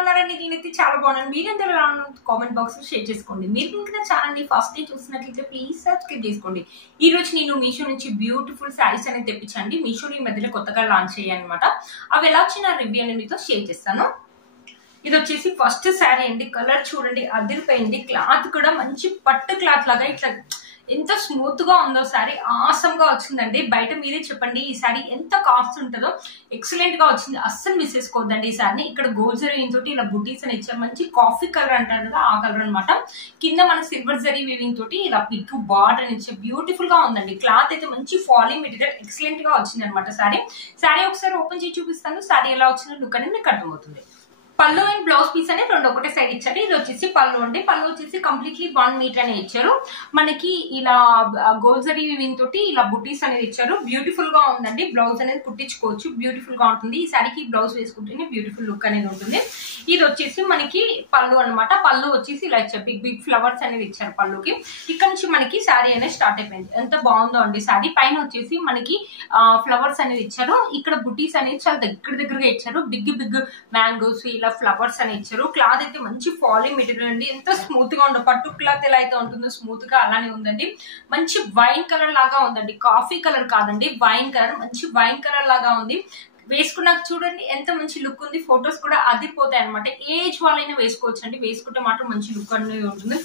ఉన్నారండి? నేనైతే చాలా బాగున్నాను. మీరెందరూ ఎలా ఉన్నారు కామెంట్ బాక్స్ లో షేర్ చేసుకోండి. మీరు ఇంకా ఛానల్ ని ఫస్ట్ డే చూసినట్లయితే ప్లీజ్ సబ్స్క్రైబ్ చేసుకోండి. ఈ రోజు నేను మీషో నుంచి బ్యూటిఫుల్ శారీస్ అనేది తెప్పించండి. మీషో ఈ మధ్యలో కొత్తగా లాంచ్ అయ్యాయి అనమాట. అవి ఎలా వచ్చిన రివ్యూ అనేది మీతో షేర్ చేస్తాను. ఇది వచ్చేసి ఫస్ట్ శారీ అండి. కలర్ చూడండి అదిరిపోయింది. క్లాత్ కూడా మంచి పట్టు క్లాత్ లాగా ఇట్లా ఎంత స్మూత్ గా ఉందో శారీ ఆసమ్ గా వచ్చిందండి. బయట మీరే చెప్పండి ఈ శారీ ఎంత కాస్ట్ ఉంటుందో. ఎక్సలెంట్ గా వచ్చింది, అస్సలు మిస్ చేసుకోవద్దండి ఈ శారీని. ఇక్కడ గోల్డ్ జరీ తోటి ఇలా బుటీస్ అని ఇచ్చారు. మంచి కాఫీ కలర్ అంటారు కదా ఆ కలర్ అనమాట. కింద మన సిల్వర్ జరీ వీవింగ్ తోటి ఇలా పిక్ బార్డర్ అని ఇచ్చారు. బ్యూటిఫుల్ గా ఉందండి. క్లాత్ అయితే మంచి ఫాలింగ్ మెటీరియల్ ఎక్సలెంట్ గా వచ్చింది అనమాట శారీ ఒకసారి ఓపెన్ చేసి చూపిస్తాను. శారీ ఎలా వచ్చిందో లుక్ అనేది మీకు అర్థమవుతుంది. పళ్ళు అండ్ బ్లౌజ్ పీస్ అనేది రెండు ఒకటే సైడ్ ఇచ్చారు. ఇది వచ్చేసి పళ్ళు అండి. పళ్ళు వచ్చేసి కంప్లీట్లీ 1 మీటర్ అని ఇచ్చారు. మనకి ఇలా గోల్డ్ జరీ వీవింగ్ తోటి ఇలా బుటీస్ అనేది ఇచ్చారు. బ్యూటిఫుల్ గా ఉందండి. బ్లౌజ్ అనేది కుట్టించుకోవచ్చు, బ్యూటిఫుల్ గా ఉంటుంది. ఈ శారీకి బ్లౌజ్ వేసుకుంటేనే బ్యూటిఫుల్ లుక్ అనేది ఉంటుంది. ఇది వచ్చేసి మనకి పళ్ళు అనమాట. పళ్ళు వచ్చేసి ఇలా ఇచ్చారు. బిగ్ ఫ్లవర్స్ అనేది ఇచ్చారు పళ్ళుకి. ఇక్కడ నుంచి మనకి శారీ అనేది స్టార్ట్ అయిపోయింది. ఎంత బాగుందో అండి శారీ. పైన వచ్చేసి మనకి ఫ్లవర్స్ అనేది ఇచ్చారు. ఇక్కడ బుటీస్ అనేది చాలా దగ్గరగా ఇచ్చారు. బిగ్ మ్యాంగోస్ ఇలా ఫ్లవర్స్ అని ఇచ్చారు. క్లాత్ అయితే మంచి ఫాలింగ్ మెటీరియల్ అండి. ఎంత స్మూత్ గా ఉండదు, పట్టు క్లాత్ ఎలా అయితే ఉంటుందో స్మూత్ గా అలానే ఉందండి. మంచి వైన్ కలర్ లాగా ఉందండి. కాఫీ కలర్ కాదండి, వైన్ కలర్. మంచి వైన్ కలర్ లాగా ఉంది. వేసుకున్నాక చూడండి ఎంత మంచి లుక్ ఉంది. ఫొటోస్ కూడా అదిరిపోతాయి అనమాట. ఏజ్ వాళ్ళైనా వేసుకోవచ్చు అండి. వేసుకుంటే మాత్రం మంచి లుక్ అనేది ఉంటుంది.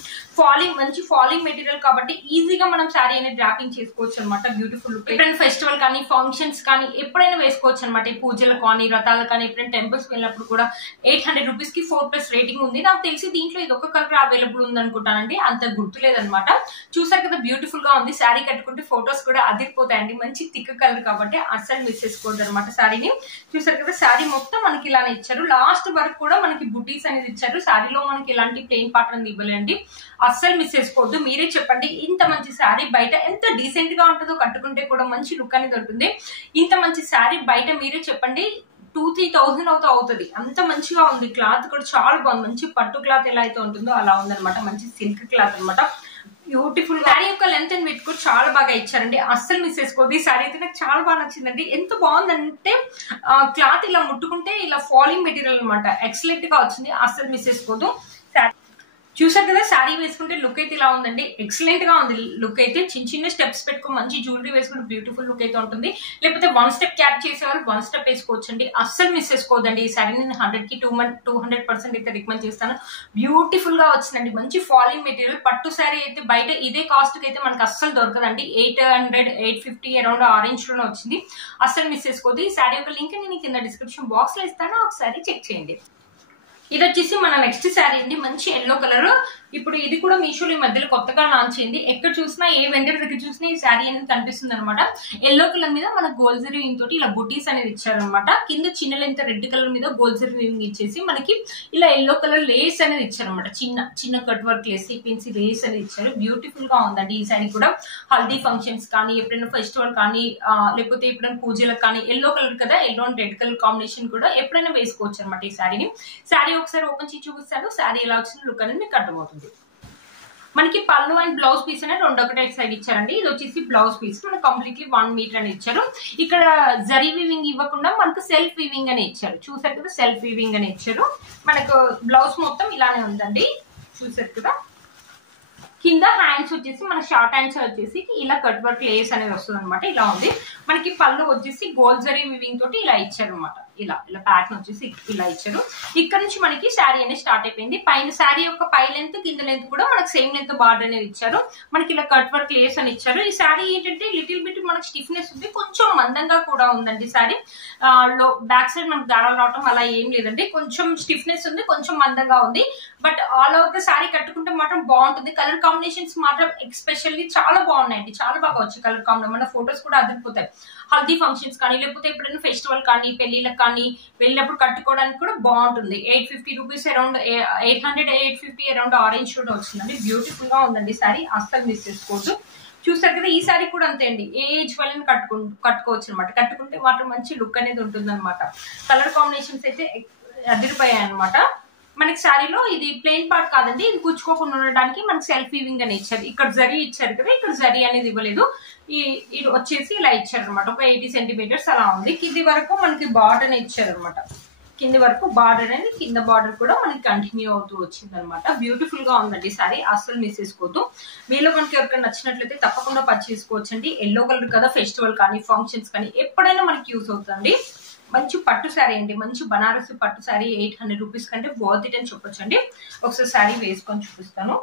మంచి ఫాలింగ్ మెటీరియల్ కాబట్టి ఈజీగా మనం శారీ అనేది డ్రాపింగ్ చేసుకోవచ్చు అనమాట. Beautiful look. ఎప్పుడైనా ఫెస్టివల్ కానీ ఫంక్షన్స్ కానీ ఎప్పుడైనా వేసుకోవచ్చు అనమాట. ఈ పూజలకు కానీ వ్రతాలు కానీ ఎప్పుడైనా టెంపుల్స్ వెళ్ళినప్పుడు కూడా 800 రూపీస్ కి 4+ రేటింగ్ ఉంది. నాకు తెలిసి దీంట్లో ఇది ఒక కలర్ అవైలబుల్ ఉంది అనుకుంటానండి. అంత గుర్తులేదనమాట. చూసారు కదా బ్యూటిఫుల్ గా ఉంది. శారీ కట్టుకుంటే ఫొటోస్ కూడా అదిరిపోతాయండి. మంచి థిక్ కలర్ కాబట్టి అస్సలు మిస్ చేసుకోవద్దు అనమాట శారీని. చూసారు కదా శారీ మొత్తం మనకి ఇలానే ఇచ్చారు. లాస్ట్ వరకు కూడా మనకి బుటీస్ అనేది ఇచ్చారు. శారీలో మనకి ఇలాంటి ప్లెయిన్ పార్ట్ అనేది ఇవ్వలేండి. అస్సలు మిస్ చేసుకోవద్దు. మీరే చెప్పండి ఇంత మంచి శారీ బయట ఎంత డీసెంట్ గా ఉంటుందో, కట్టుకుంటే కూడా మంచి లుక్ అనేది ఉంటుంది. ఇంత మంచి శారీ బయట మీరే చెప్పండి 2-3,000 అవుతుంది. అంత మంచిగా ఉంది. క్లాత్ కూడా చాలా బాగుంది. మంచి పట్టు క్లాత్ ఎలా అయితే ఉంటుందో అలా ఉందనమాట. మంచి సిల్క్ క్లాత్ అనమాట. బ్యూటిఫుల్. శారీ యొక్క లెంత్ అండ్ వెయిట్ కూడా చాలా బాగా ఇచ్చారండి. అస్సలు మిస్ చేసుకోవద్దు. ఈ శారీ అయితే నాకు చాలా బాగా నచ్చిందండి. ఎంత బాగుందంటే క్లాత్ ఇలా ముట్టుకుంటే ఇలా ఫాలింగ్ మెటీరియల్ అనమాట. ఎక్సలెంట్ గా వచ్చింది. అస్సలు మిస్ చేసుకోవద్దు. చూసారు కదా శారీ వేసుకుంటే లుక్ అయితే ఇలా ఉందండి. ఎక్సలెంట్ గా ఉంది లుక్ అయితే. చిన్న స్టెప్స్ పెట్టుకుని మంచి జ్యువెలరీ వేసుకుంటే బ్యూటిఫుల్ లుక్ అయితే ఉంటుంది. లేకపోతే 1 స్టెప్ క్యారీ చేసేవాళ్ళు 1 స్టెప్ వేసుకోవచ్చండి. అస్సలు మిస్ చేసుకోవద్దండి. ఈ శారీ నేను 100కి 200% అయితే రికమెండ్ చేస్తాను. బ్యూటిఫుల్ గా వచ్చిందండి. మంచి ఫాలింగ్ మెటీరియల్. పట్టు శారీ అయితే బయట ఇదే కాస్ట్ కి అయితే మనకు అస్సలు దొరకదండి. 800-850 అరౌండ్ ఆ రేంజ్ లోనే వచ్చింది. అస్సలు మిస్ చేసుకోవద్దు. ఈ శారీ యొక్క లింక్ నేను కింద డిస్క్రిప్షన్ బాక్స్ లో ఇస్తాను, ఒకసారి చెక్ చేయండి. ఇది వచ్చేసి మన నెక్స్ట్ శారీ అండి. మంచి ఎల్లో కలర్. ఇప్పుడు ఇది కూడా మీషోలో ఈ మధ్యలో కొత్తగా లాంచ్ అయింది. ఎక్కడ చూసినా ఏ వెండర్ దగ్గర చూసినా ఈ శారీ అనేది కనిపిస్తుంది అనమాట. ఎల్లో కలర్ మీద మన గోల్డ్ జరీ తోటి ఇలా బుటీస్ అనేది ఇచ్చారనమాట. కింద చిన్న లెంత్ రెడ్ కలర్ మీద గోల్డ్ జరీ వీవింగ్ ఇచ్చేసి మనకి ఇలా ఎల్లో కలర్ లేస్ అనేది ఇచ్చారనమాట. చిన్న cut work lace sequence lace అనేది ఇచ్చారు. బ్యూటిఫుల్ గా ఉందండి ఈ శారీ కూడా. హల్దీ ఫంక్షన్స్ కానీ ఎప్పుడైనా ఫెస్టివల్ కానీ లేకపోతే ఎప్పుడైనా పూజలకు కానీ ఎల్లో కలర్ కదా, yellow and red colour combination కూడా ఎప్పుడైనా వేసుకోవచ్చు అనమాట ఈ శారీని. శారీ ఒకసారి ఓపెన్ చేసి చూపిస్తాను. శారీ ఎలా వచ్చిన లుక్ అనేది మీకు అర్థమవుతుంది. మనకి పళ్ళు అండ్ బ్లౌజ్ పీస్ అనేది రెండు ఒకటే సైడ్ ఇచ్చారండి. ఇది వచ్చేసి బ్లౌజ్ పీస్ మనకి కంప్లీట్లీ 1 మీటర్ అని ఇచ్చారు. ఇక్కడ జరీ వీవింగ్ ఇవ్వకుండా మనకు సెల్ఫ్ వీవింగ్ అని ఇచ్చారు. చూసారు కదా సెల్ఫ్ వీవింగ్ అని ఇచ్చారు. మనకు బ్లౌజ్ మొత్తం ఇలానే ఉందండి. చూసారు కదా కింద హ్యాండ్స్ వచ్చేసి మన షార్ట్ హ్యాండ్స్ వచ్చేసి ఇలా కట్ వర్క్ లేస్ అనేది వస్తుంది అనమాట. ఇలా ఉంది. మనకి పళ్ళు వచ్చేసి గోల్డ్ జరీ వీవింగ్ తోటి ఇలా ఇచ్చారు అనమాట. ఇలా ప్యాటర్న్ వచ్చేసి ఇలా ఇచ్చారు. ఇక్కడ నుంచి మనకి శారీ అనేది స్టార్ట్ అయిపోయింది. పైన శారీ యొక్క పై లెంత్ కింద లెంత్ కూడా మనకి సేమ్ లెంత్ బార్డర్ అనేది ఇచ్చారు. మనకి ఇలా కట్ వర్క్ లేస్ అని ఇచ్చారు. ఈ శారీ ఏంటంటే లిటిల్ బిట్ మనకి స్టిఫ్నెస్ ఉంది, కొంచెం మందంగా కూడా ఉందండి శారీ. బ్యాక్ సైడ్ మనకు దారాలు రావటం అలా ఏం లేదండి. కొంచెం స్టిఫ్నెస్ ఉంది, కొంచెం మందంగా ఉంది. But all over the sari కట్టుకుంటే మాత్రం బాగుంటుంది. కలర్ కాంబినేషన్స్ మాత్రం ఎక్స్పెషల్లీ చాలా బాగున్నాయండి. చాలా బాగా వచ్చాయి కలర్ కాంబినేషన్. మన ఫొటోస్ కూడా అదిరిపోతాయి. హల్దీ ఫంక్షన్స్ కానీ లేకపోతే ఎప్పుడైనా ఫెస్టివల్ కానీ పెళ్లిళ్ళకి కానీ వెళ్ళినప్పుడు కట్టుకోవడానికి కూడా బాగుంటుంది. 850 rupees around 800-850 around orange shoot వచ్చిందండి. బ్యూటిఫుల్ గా ఉందండి శారీ. అస్సలు మిస్ చేసుకోవచ్చు. చూసారు కదా ఈ శారీ కూడా అంతే అండి. ఏ ఏజ్ వాళ్ళని కట్టుకోవచ్చు అనమాట. కట్టుకుంటే మాత్రం మంచి లుక్ అనేది ఉంటుంది అనమాట. కలర్ కాంబినేషన్స్ అయితే అదిరిపోయాయి అనమాట. మనకి శారీలో ఇది ప్లెయిన్ పార్ట్ కాదండి. ఇది కూర్చుకోకుండా ఉండడానికి మనకి సెల్ఫ్ వీవింగ్ అని ఇచ్చారు. ఇక్కడ జరీ ఇచ్చారు కదా, ఇక్కడ జరీ అనేది ఇవ్వలేదు. ఇది వచ్చేసి ఇలా ఇచ్చారు అనమాట. ఒక 80 సెంటీమీటర్స్ అలా ఉంది. కింది వరకు మనకి బార్డర్ అని ఇచ్చారు అనమాట. కింద వరకు బార్డర్ అనేది కింద బార్డర్ కూడా మనకి కంటిన్యూ అవుతూ వచ్చింది అనమాట. బ్యూటిఫుల్ గా ఉందండి సారీ, అస్సలు మిస్ చేసుకోవద్దు. మీలో మనకి ఎవరికైనా నచ్చినట్లయితే తప్పకుండా పర్చేస్ చేసుకోవచ్చండి. ఎల్లో కలర్ కదా, ఫెస్టివల్ కానీ ఫంక్షన్స్ కానీ ఎప్పుడైనా మనకి యూజ్ అవుతుంది. మంచి పట్టు శారీ అండి, మంచి బనారసి పట్టు శారీ 800 రూపీస్ కంటే వర్త్ ఇట్ అని చెప్పొచ్చండి. ఒకసారి శారీ వేసుకొని చూపిస్తాను.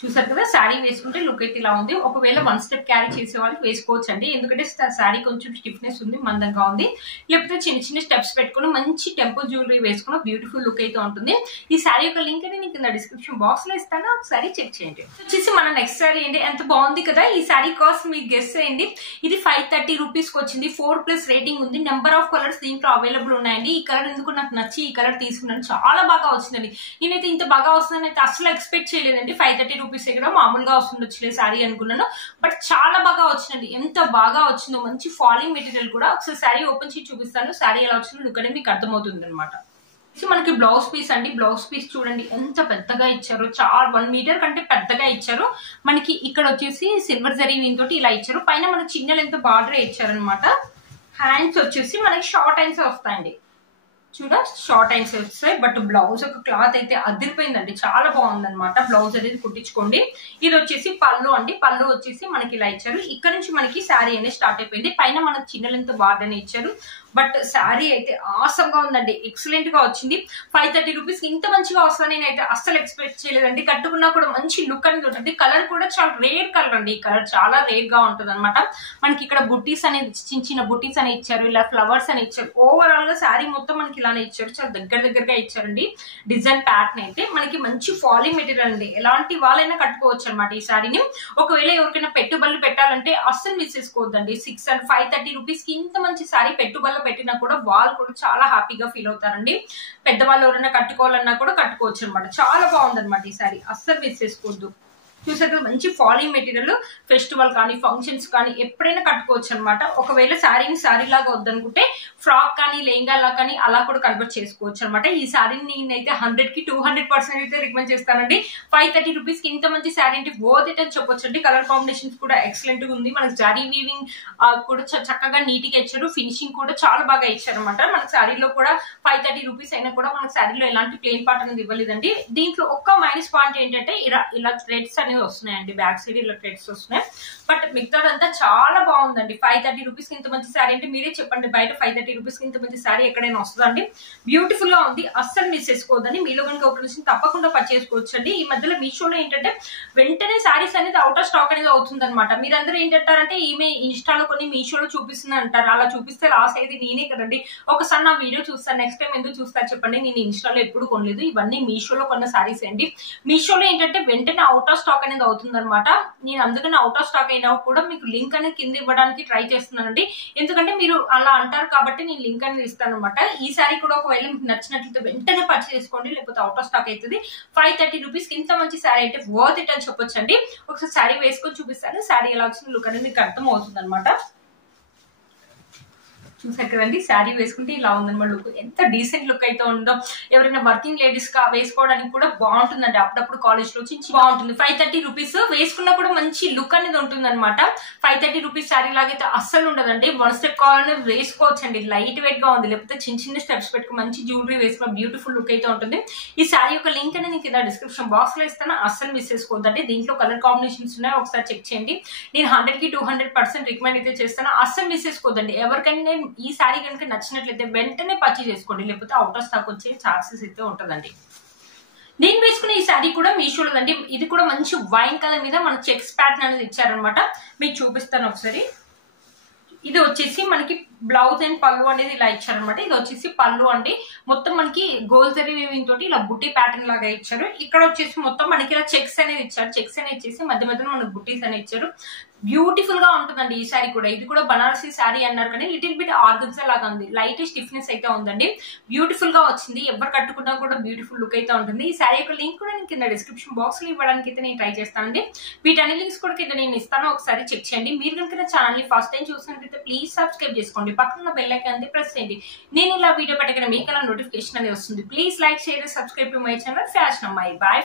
చూసారు కదా, శారీ వేసుకుంటే లుక్ అయితే ఇలా ఉంది. ఒకవేళ 1 స్టెప్ క్యారీ చేసే వాళ్ళకి వేసుకోవచ్చు అండి, ఎందుకంటే శారీ కొంచెం స్టిఫ్నెస్ ఉంది, మందంగా ఉంది. లేకపోతే చిన్న చిన్న స్టెప్స్ పెట్టుకుని మంచి టెంపుల్ జ్యువెలరీ వేసుకున్న బ్యూటిఫుల్ లుక్ అయితే ఉంటుంది. ఈ శారీ యొక్క లింక్ అనేది నేను కింద డిస్క్రిప్షన్ బాక్స్ లో ఇస్తాను, ఒకసారి చెక్ చేయండి. వచ్చేసి మన నెక్స్ట్ శారీ అండి, ఎంత బాగుంది కదా. ఈ శారీ కాస్ట్ మీకు గెస్ చేయండి. ఇది 530 రూపీస్ కి వచ్చింది. 4+ రేటింగ్ ఉంది. నెంబర్ ఆఫ్ కలర్స్ దీంట్లో అవైలబుల్ ఉన్నాయండి. ఈ కలర్ ఎందుకు నాకు నచ్చి ఈ కలర్ తీసుకున్నాను, చాలా బాగా వచ్చిందండి. నేనైతే ఇంత బాగా వస్తుందని అయితే అసలు ఎక్స్పెక్ట్ చేయలేదండి. 530 రూపీస్ కూడా మామూలుగా వస్తుండొచ్చులే శారీ అనుకున్నాను, బట్ చాలా బాగా వచ్చిందండి. ఎంత బాగా వచ్చిందో, మంచి ఫాలింగ్ మెటీరియల్ కూడా. ఒకసారి శారీ ఓపెన్ చేసి చూపిస్తాను, శారీ ఎలా వచ్చిందో లుక్ అనేది మీకు అర్థమవుతుంది అనమాట. మనకి బ్లౌజ్ పీస్ అండి, బ్లౌజ్ పీస్ చూడండి ఎంత పెద్దగా ఇచ్చారు, చాలా 1 మీటర్ కంటే పెద్దగా ఇచ్చారు. మనకి ఇక్కడ వచ్చేసి సిల్వర్ జరీ తోటి ఇలా ఇచ్చారు. పైన మనకి చిన్న లెంత్ బార్డర్ ఇచ్చారనమాట. హ్యాండ్స్ వచ్చేసి మనకి షార్ట్ హ్యాండ్స్ వస్తాయండి, చూడ షార్ట్ హ్యాండ్స్ వస్తాయి. బట్ బ్లౌజ్ ఒక క్లాత్ అయితే అదిరిపోయిందండి, చాలా బాగుంది అనమాట. బ్లౌజ్ అనేది కుట్టించుకోండి. ఇది వచ్చేసి పళ్ళు అండి, పళ్ళు వచ్చేసి మనకి ఇలా ఇచ్చారు. ఇక్కడ నుంచి మనకి శారీ అనేది స్టార్ట్ అయిపోయింది. పైన మనకి చిన్న లెంత్ బార్డర్ అని ఇచ్చారు. బట్ శారీ అయితే ఆసమ్ గా ఉందండి, ఎక్సలెంట్ గా వచ్చింది. 530 రూపీస్ ఇంత మంచిగా వస్తుందని నేనైతే అస్సలు ఎక్స్పెక్ట్ చేయలేదండి. కట్టుకున్నా కూడా మంచి లుక్ అనేది ఉంటుంది. కలర్ కూడా చాలా రేర్ కలర్ అండి, ఈ కలర్ చాలా రేర్ గా ఉంటుంది అనమాట. మనకి ఇక్కడ బుట్టీస్ అనేది చిన్న చిన్న బుట్టీస్ అని ఇచ్చారు, ఇలా ఫ్లవర్స్ అని ఇచ్చారు. ఓవరాల్ గా శారీ మొత్తం మనకి ఇలానే ఇచ్చారు, చాలా దగ్గరగా ఇచ్చారండి. డిజైన్ ప్యాటర్న్ అయితే మనకి మంచి ఫాలింగ్ మెటీరియల్ అండి, ఎలాంటి వాళ్ళైనా కట్టుకోవచ్చు అనమాట ఈ శారీని. ఒకవేళ ఎవరికైనా పెట్టుబడులు పెట్టాలంటే అస్సలు మిస్ చేసుకోవద్దండి. 530 రూపీస్ కి ఇంత మంచి శారీ పెట్టుబడులు పెట్టినా కూడా వాళ్ళు కూడా చాలా హ్యాపీగా ఫీల్ అవుతారండి. పెద్దవాళ్ళు ఎవరైనా కట్టుకోవాలన్నా కూడా కట్టుకోవచ్చు అనమాట. చాలా బాగుంది అనమాట ఈ శారీ, అస్సలు మిస్ చేసుకోవద్దు. చూసారు మంచి ఫాలింగ్ మెటీరియల్, ఫెస్టివల్ కానీ ఫంక్షన్స్ కానీ ఎప్పుడైనా కట్టుకోవచ్చు అనమాట. ఒకవేళ శారీని శారీ లాగా వద్దనుకుంటే ఫ్రాక్ కానీ లెహంగా లా కానీ అలా కూడా కన్వర్ట్ చేసుకోవచ్చు అనమాట. ఈ శారీని నేనైతే 100కి 200% అయితే రికమెండ్ చేస్తానండి. 530 రూపీస్ కి ఇంత మంచి శారీ అంటే వర్త్ ఇట్ అని చెప్పొచ్చు అండి. కలర్ కాంబినేషన్స్ కూడా ఎక్సలెంట్ గా ఉంది. మనకి జరీ వీవింగ్ కూడా చక్కగా నీట్ గా ఇచ్చారు. ఫినిషింగ్ కూడా చాలా బాగా ఇచ్చారు అనమాట. మనకి శారీలో కూడా 530 రూపీస్ అయినా కూడా మనకి శారీలో ఎలాంటి ప్లెయిన్ పార్ట్ అనేది ఇవ్వలేదండి. దీంట్లో ఒక్క మైనస్ పాయింట్ ఏంటంటే ఇలా థ్రెడ్స్ అనేది వస్తున్నాయండి, బ్యాక్ సైడ్ ఇలా థ్రెడ్స్ వస్తున్నాయి. బట్ మిగతాదంతా చాలా బాగుందండి. 530 రూపీస్ కి ఇంత మంచి శారీ అంటే మీరే చెప్పండి, బయట 530 రూపీస్ కి ఇంత మంచి శారీ ఎక్కడైనా వస్తుందండి. బ్యూటిఫుల్ గా ఉంది, అస్సలు మిస్ చేసుకోవద్దని. మీలో కనుక ఒక నుంచి తప్పకుండా పర్చేసుకోవచ్చు అండి. ఈ మధ్యలో మీషోలో ఏంటంటే వెంటనే శారీస్ అనేది అవుట్ ఆఫ్ స్టాక్ అనేది అవుతుంది అనమాట. మీరందరూ ఏంటంటారంటే ఈమె ఇన్స్టాలో కొన్ని మీషోలో చూపిస్తుంది అంటారు, అలా చూపిస్తే లాస్ అయ్యేది నేనే కదండి. ఒకసారి నా వీడియో చూస్తాను, నెక్స్ట్ టైం ఎందుకు చూస్తారు చెప్పండి. నేను ఇన్స్టాలో ఎప్పుడు కొనలేదు, ఇవన్నీ మీషోలో కొన్న శారీస్ అండి. మీషోలో ఏంటంటే వెంటనే అవుట్ ఆఫ్ స్టాక్ అనేది అవుతుంది అనమాట. నేను అందుకని అవుట్ ఆఫ్ స్టాక్ అయినా కూడా మీకు లింక్ అనేది కింద ఇవ్వడానికి ట్రై చేస్తున్నానండి, ఎందుకంటే మీరు అలా అంటారు కాబట్టి నేను లింక్ అనేది ఇస్తాను అనమాట. ఈ శారీ కూడా ఒకవేళ మీకు నచ్చినట్లయితే వెంటనే పర్చేస్ చేసుకోండి, లేకపోతే అవుట్ ఆఫ్ స్టాక్ అవుతుంది. 530 రూపీస్ కి ఇంత మంచి శారీ అయితే వర్త్ ఇట్ అని చెప్పొచ్చండి. ఒకసారి శారీ వేసుకొని చూపిస్తాను, శారీ ఎలా వచ్చింది లుక్ అనేది మీకు అర్థం అవుతుంది అనమాట. చూసారు కదండి, శారీ వేసుకుంటే ఇలా ఉందన్నమాట లుక్. ఎంత డీసెంట్ లుక్ అయితే ఉందో, ఎవరైనా వర్కింగ్ లేడీస్ గా వేసుకోవడానికి కూడా బాగుంటుందండి. అప్పుడప్పుడు కాలేజ్ లో వచ్చి బాగుంటుంది. 530 రూపీస్ వేసుకున్నా కూడా మంచి లుక్ అనేది ఉంటుంది అనమాట. 530 రూపీస్ శారీ లాగైతే అస్సలు ఉండదండి. 1 స్టెప్ కావాలని వేసుకోవచ్చు అండి, లైట్ వెయిట్ గా ఉంది. లేకపోతే చిన్న చిన్న స్టెప్స్ పెట్టుకుని మంచి జ్యువెలరీ వేసుకున్న బ్యూటిఫుల్ లుక్ అయితే ఉంటుంది. ఈ శారీ యొక్క లింక్ అనేది కింద డిస్క్రిప్షన్ బాక్స్ లో ఇస్తాను, అస్సలు మిస్ చేసుకోవద్దండి. దీంట్లో కలర్ కాంబినేషన్స్ ఉన్నాయి, ఒకసారి చెక్ చేయండి. నేను 100కి 200% రికమెండ్ అయితే చేస్తాను, అస్సలు మిస్ చేసుకోవద్దండి. ఎవరికైనా ఈ శారీ కనుక నచ్చినట్లయితే వెంటనే పర్చేస్ చేసుకోండి, లేకపోతే అవుట్ ఆఫ్ స్టాక్ వచ్చే ఛాన్సెస్ అయితే ఉంటుందండి. నేను వేసుకున్న ఈ శారీ కూడా మీషోలో అండి. ఇది కూడా మంచి వైన్ కలర్ మీద మన చెక్స్ ప్యాటర్న్ అనేది ఇచ్చారనమాట. మీకు చూపిస్తాను ఒకసారి. ఇది వచ్చేసి మనకి బ్లౌజ్ అండ్ పళ్ళు అనేది ఇలా ఇచ్చారనమాట. ఇది వచ్చేసి పళ్ళు అండి, మొత్తం మనకి గోల్డ్ జరీ వీవింగ్ తోటి ఇలా బుట్టి ప్యాటర్న్ లాగా ఇచ్చారు. ఇక్కడ వచ్చేసి మొత్తం మనకి ఇలా చెక్స్ అనేది ఇచ్చారు. చెక్స్ అనేది ఇచ్చేసి మధ్య మధ్యలో మనకి బుట్టీస్ అనేది ఇచ్చారు. బ్యూటిఫుల్ గా ఉంటుందండి ఈ శారీ కూడా. ఇది కూడా బనారసీ శారీ అన్నారు కానీ లిటిల్ బిట్ ఆర్గన్జా లాగా ఉంది, లైట్ స్టిఫ్నెస్ అయితే ఉందండి. బ్యూటిఫుల్ గా వచ్చింది, ఎవరు కట్టుకున్నా కూడా బ్యూటిఫుల్ లుక్ అయితే ఉంటుంది. ఈ శారీ యొక్క లింక్ కూడా నేను కింద డిస్క్రిప్షన్ బాక్స్ లో ఇవ్వడానికి అయితే నేను ట్రై చేస్తానండి. వీటన్ని లింక్స్ కూడా కింద నేను ఇస్తాను, ఒకసారి చెక్ చేయండి. మీరు కనుక ఛానల్ ని ఫస్ట్ టైం చూసినట్లయితే ప్లీజ్ సబ్స్క్రైబ్ చేసుకోండి, పక్కన బెల్ ఐకాన్ ప్రెస్ చేయండి. నేను ఇలా వీడియో పెట్టగానే మీకు అలా నోటిఫికేషన్ అనేది వస్తుంది. Please like, share, subscribe to my channel fashion అమ్మాయి. బాయ్.